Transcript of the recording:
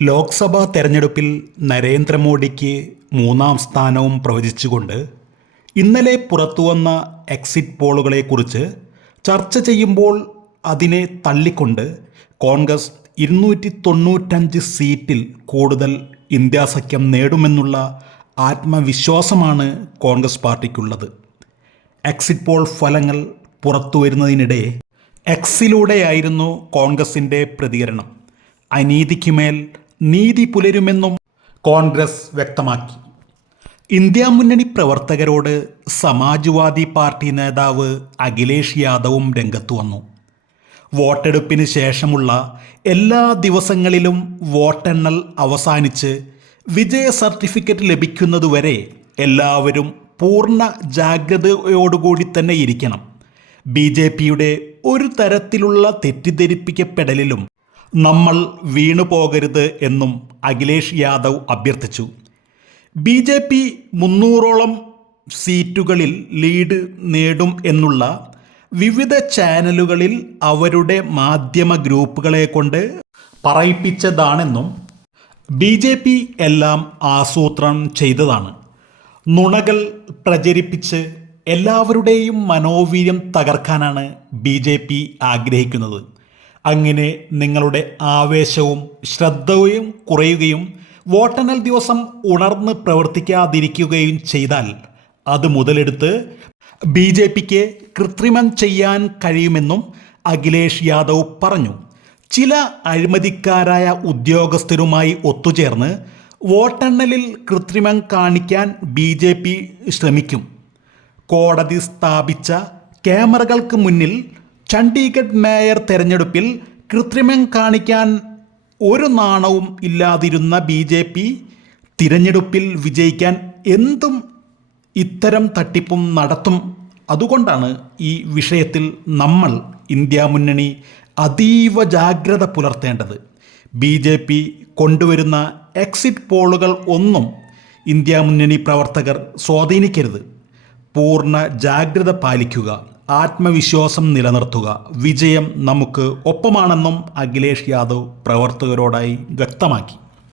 ലോക്സഭാ തെരഞ്ഞെടുപ്പിൽ നരേന്ദ്രമോദിക്ക് മൂന്നാം സ്ഥാനവും പ്രവചിച്ചുകൊണ്ട് ഇന്നലെ പുറത്തുവന്ന എക്സിറ്റ് പോളുകളെക്കുറിച്ച് ചർച്ച ചെയ്യുമ്പോൾ അതിനെ തള്ളിക്കൊണ്ട് കോൺഗ്രസ് ഇരുന്നൂറ്റി തൊണ്ണൂറ്റഞ്ച് സീറ്റിൽ കൂടുതൽ ഇന്ത്യാ സഖ്യം നേടുമെന്നുള്ള ആത്മവിശ്വാസമാണ് കോൺഗ്രസ് പാർട്ടിക്കുള്ളത്. എക്സിറ്റ് പോൾ ഫലങ്ങൾ പുറത്തു വരുന്നതിനിടെ എക്സിലൂടെയായിരുന്നു കോൺഗ്രസിന്റെ പ്രതികരണം. അനീതിക്കുമേൽ നീതി പുലരുമെന്നും കോൺഗ്രസ് വ്യക്തമാക്കി. ഇന്ത്യ മുന്നണി പ്രവർത്തകരോട് സമാജ്വാദി പാർട്ടി നേതാവ് അഖിലേഷ് യാദവും രംഗത്തു വന്നു. വോട്ടെടുപ്പിന് ശേഷമുള്ള എല്ലാ ദിവസങ്ങളിലും വോട്ടെണ്ണൽ അവസാനിച്ച് വിജയ സർട്ടിഫിക്കറ്റ് ലഭിക്കുന്നതുവരെ എല്ലാവരും പൂർണ ജാഗ്രതയോടുകൂടി തന്നെ ഇരിക്കണം. ബി ജെ പിയുടെ ഒരു തരത്തിലുള്ള തെറ്റിദ്ധരിപ്പിക്കപ്പെടലിലും നമ്മൾ വീണു പോകരുത് എന്നും അഖിലേഷ് യാദവ് അഭ്യർത്ഥിച്ചു. ബി ജെ പി മുന്നൂറോളം സീറ്റുകളിൽ ലീഡ് നേടും എന്നുള്ള വിവിധ ചാനലുകളിൽ അവരുടെ മാധ്യമ ഗ്രൂപ്പുകളെ കൊണ്ട് പറയിപ്പിച്ചതാണെന്നും ബി ജെ പി എല്ലാം ആസൂത്രണം ചെയ്തതാണ്. നുണകൾ പ്രചരിപ്പിച്ച് എല്ലാവരുടെയും മനോവീര്യം തകർക്കാനാണ് ബി ജെ പി ആഗ്രഹിക്കുന്നത്. അങ്ങനെ നിങ്ങളുടെ ആവേശവും ശ്രദ്ധയും കുറയുകയും വോട്ടെണ്ണൽ ദിവസം ഉണർന്ന് പ്രവർത്തിക്കാതിരിക്കുകയും ചെയ്താൽ അത് മുതലെടുത്ത് ബി ജെ പിക്ക് കൃത്രിമം ചെയ്യാൻ കഴിയുമെന്നും അഖിലേഷ് യാദവ് പറഞ്ഞു. ചില അഴിമതിക്കാരായ ഉദ്യോഗസ്ഥരുമായി ഒത്തുചേർന്ന് വോട്ടെണ്ണലിൽ കൃത്രിമം കാണിക്കാൻ ബി ജെ പി ശ്രമിക്കും. കോടതി സ്ഥാപിച്ച ക്യാമറകൾക്ക് മുന്നിൽ ചണ്ഡീഗഡ് മേയർ തെരഞ്ഞെടുപ്പിൽ കൃത്രിമം കാണിക്കാൻ ഒരു നാണവും ഇല്ലാതിരുന്ന ബി ജെ പി തിരഞ്ഞെടുപ്പിൽ വിജയിക്കാൻ എന്തും ഇത്തരം തട്ടിപ്പും നടത്തും. അതുകൊണ്ടാണ് ഈ വിഷയത്തിൽ നമ്മൾ ഇന്ത്യ മുന്നണി അതീവ ജാഗ്രത പുലർത്തേണ്ടത്. ബി ജെ പി കൊണ്ടുവരുന്ന എക്സിറ്റ് പോളുകൾ ഒന്നും ഇന്ത്യ മുന്നണി പ്രവർത്തകർ സ്വാധീനിക്കരുത്. പൂർണ ജാഗ്രത പാലിക്കുക. ആത്മവിശ്വാസം നിലനിർത്തുക. വിജയം നമുക്ക് ഒപ്പമാണെന്നും അഖിലേഷ് യാദവ് പ്രവർത്തകരോടായി വ്യക്തമാക്കി.